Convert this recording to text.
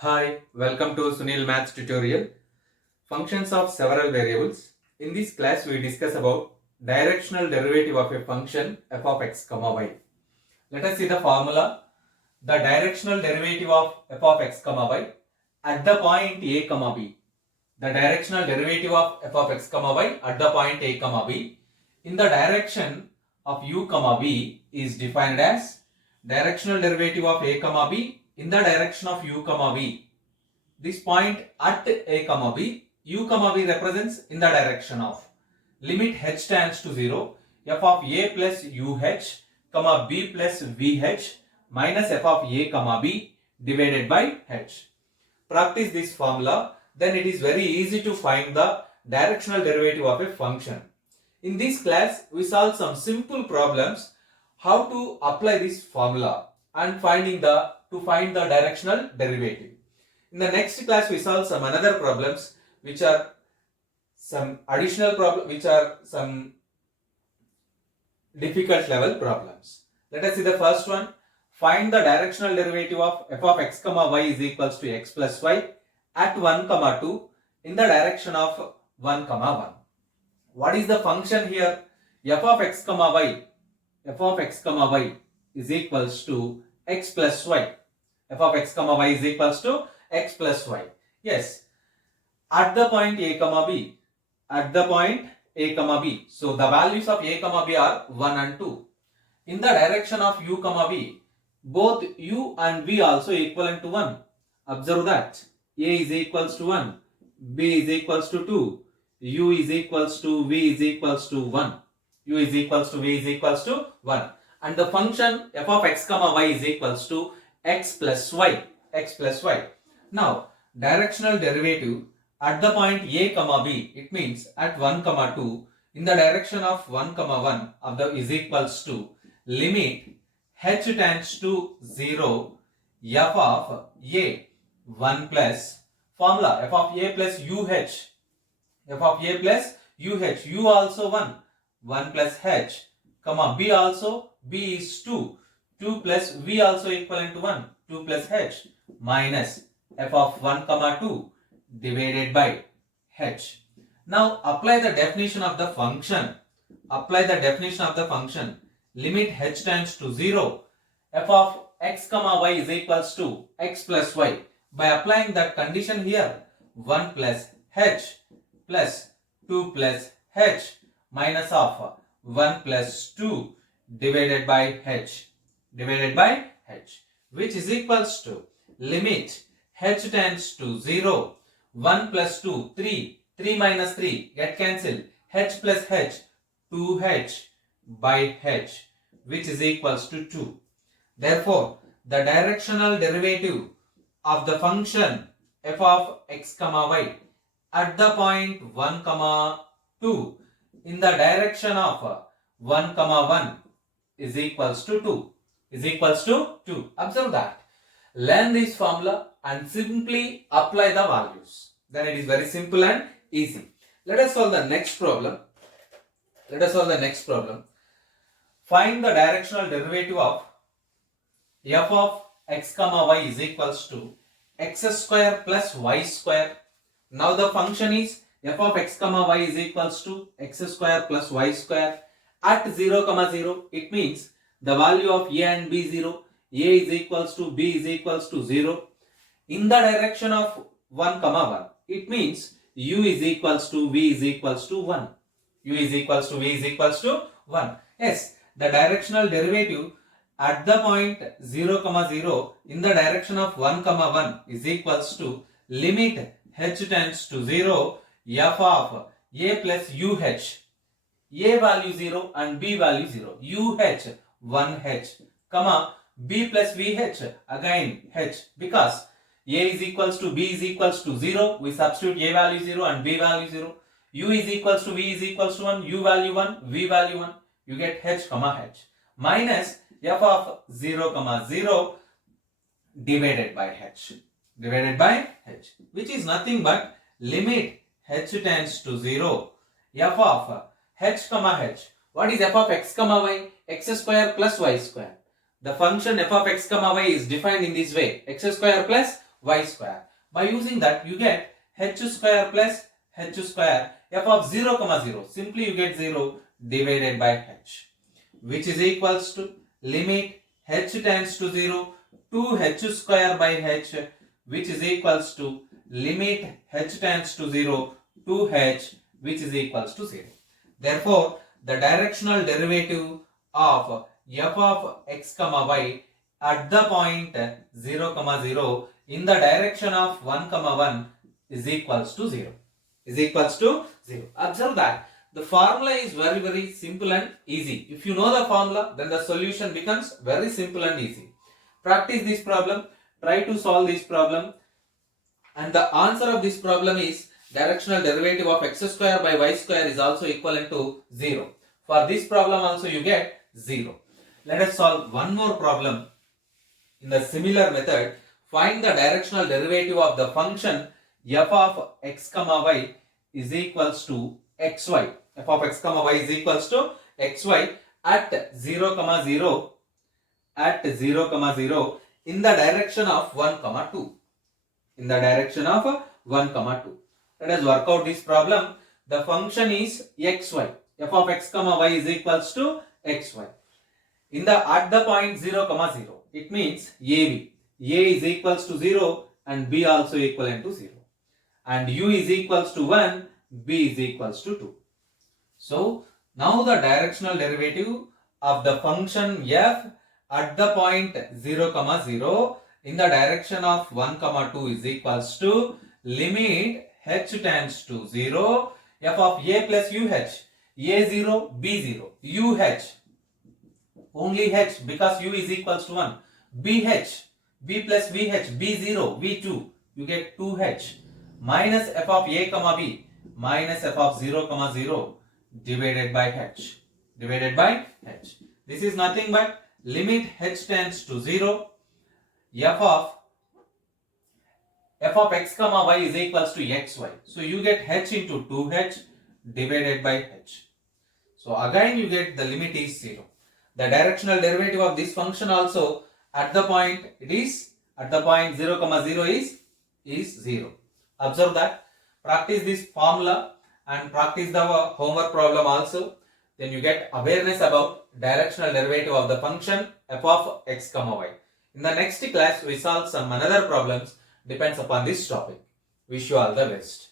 Hi, welcome to Sunil Maths tutorial. Functions of several variables. In this class, we discuss about directional derivative of a function f of x comma y. Let us see the formula. The directional derivative of f of x comma y at the point a comma b. The directional derivative of f of x comma y at the point a comma b in the direction of u comma b is defined as directional derivative of a comma b in the direction of u comma b. This point at a comma b, u comma b represents in the direction of limit h tends to 0, f of a plus uh comma b plus vh minus f of a comma b divided by h. Practice this formula, then it is very easy to find the directional derivative of a function. In this class, we solve some simple problems how to apply this formula and find the directional derivative. In the next class, we solve some another problems which are some additional problems, which are some difficult level problems. Let us see the first one. Find the directional derivative of f of x comma y is equals to x plus y at 1 comma 2 in the direction of 1 comma 1. What is the function here? F of x comma y is equals to x plus y. F of x comma y is equals to x plus y. Yes, at the point a comma b. So the values of a comma b are 1 and 2. In the direction of u comma b, both u and v also equivalent to 1. Observe that a is equals to 1, b is equals to 2, u is equals to v is equals to 1. u is equals to v is equals to 1. And the function f of x comma y is equals to x plus y. Now, directional derivative at the point a comma b, it means at 1 comma 2 in the direction of 1 comma 1 of the is equals to limit h tends to 0 f of a 1 plus formula f of a plus u also 1 plus h comma b also, b is 2 plus v also equivalent to 1, 2 plus h minus f of 1 comma 2 divided by h. Now apply the definition of the function. Limit h tends to 0, f of x comma y is equals to x plus y. By applying that condition here, 1 plus h plus 2 plus h minus of 1 plus 2 divided by h, which is equals to limit h tends to 0, 1 plus 2, 3 minus 3 get cancelled, h plus h, 2h by h, which is equals to 2. Therefore, the directional derivative of the function f of x comma y at the point 1 comma 2 in the direction of 1 comma 1 is equals to 2. Observe that. Learn this formula and simply apply the values. Then it is very simple and easy. Let us solve the next problem. Find the directional derivative of f of x comma y is equals to x square plus y square. Now the function is f of x comma y is equals to x square plus y square at 0 comma 0. It means the value of a and b 0. A is equals to b is equals to 0. In the direction of 1 comma 1. It means u is equals to v is equals to 1. Yes, the directional derivative at the point 0 comma 0 in the direction of 1 comma 1 is equals to limit h tends to 0 f of a plus uh, a value 0 and b value 0, uh 1h comma b plus vh again h, because a is equals to b is equals to 0, we substitute a value 0 and b value 0, u is equals to v is equals to 1, u value 1, v value 1, you get h comma h minus f of 0 comma 0 divided by h, which is nothing but limit h tends to 0 f of h comma h. What is f of x comma y? X square plus y square. The function f of x comma y is defined in this way, x square plus y square. By using that, you get h square plus h square f of 0 comma 0. Simply you get 0 divided by h, which is equals to limit h tends to 0 to h square by h, which is equals to limit h tends to 0 to h, which is equals to 0. Therefore, the directional derivative of f of x comma y at the point 0 comma 0 in the direction of 1 comma 1 is equals to 0. Is equals to 0. Observe that the formula is very simple and easy. If you know the formula, then the solution becomes very simple and easy. Practice this problem. Try to solve this problem. And the answer of this problem is directional derivative of x square by y square is also equivalent to 0. For this problem also you get 0. Let us solve one more problem. In the similar method, find the directional derivative of the function f of x comma y is equals to xy. F of x comma y is equals to xy at 0 comma 0 in the direction of 1 comma 2. In the direction of 1 comma 2. Let us work out this problem. The function is xy. F of x comma y is equals to xy. At the point 0 comma 0, it means AB. A is equals to 0 and B also equivalent to 0. And U is equals to 1, B is equals to 2. So, now the directional derivative of the function f at the point 0 comma 0 in the direction of 1 comma 2 is equals to limit h tends to 0 f of a plus uh. A0, B0, UH, only H because U is equals to 1. BH, B plus VH, B0, V2, you get 2H minus f of a comma b minus f of 0 comma 0 divided by H. This is nothing but limit H tends to 0 f of x comma y is equals to xy. So you get H into 2H divided by H. So again you get the limit is 0. The directional derivative of this function also at the point 0 comma 0 is 0. Observe that. Practice this formula and practice the homework problem also. Then you get awareness about directional derivative of the function f of x comma y. In the next class we solve some another problems depends upon this topic. Wish you all the best.